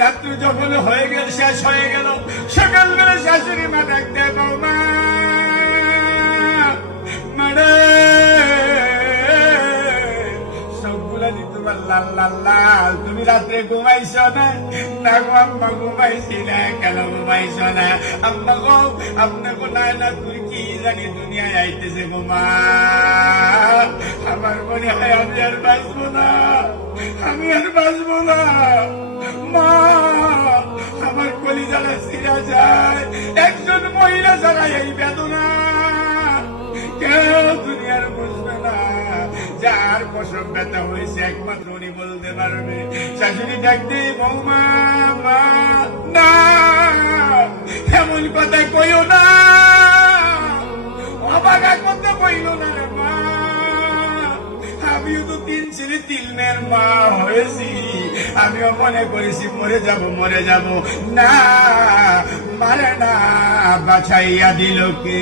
রাত্র যখন হয়ে গেল, শেষ হয়ে গেল, সকালবেলা শাশুড়ি মা ডাকতে, বৌমা মারে সবগুলা তোমার লাল লাল লাল, তুমি রাত্রে ঘুমাইছ না? না গো আম্মা ঘুমাইছি না। কেন ঘুমাইছ না? আম্মা গো আপনাকে না তুই কি জানি দুনিয়ায় আইতেছে গো মা, আমার মনে হয় আমি আর বাঁচবো না, আমি আর বাঁচবো না মা, আমার কলিজাটা ছিঁড়া যায়। একজন মহিলা ছাড়া এই বেদনা কেউ দুনিয়ার বুঝবে না। যার প্রসব ব্যথা হয়েছে একমাত্র উনি বলতে পারবে। শাশুড়ি ডাকতে, বৌমা মা না, এমন কথা কইও না, অবাগা কথা কইল না রে মা, আমিও তো 3 ছেলে 3 মেয়ের মা হয়েছি, আমিও মনে করেছি মরে যাব। না মারে না, বাছাইয়া দিল কে?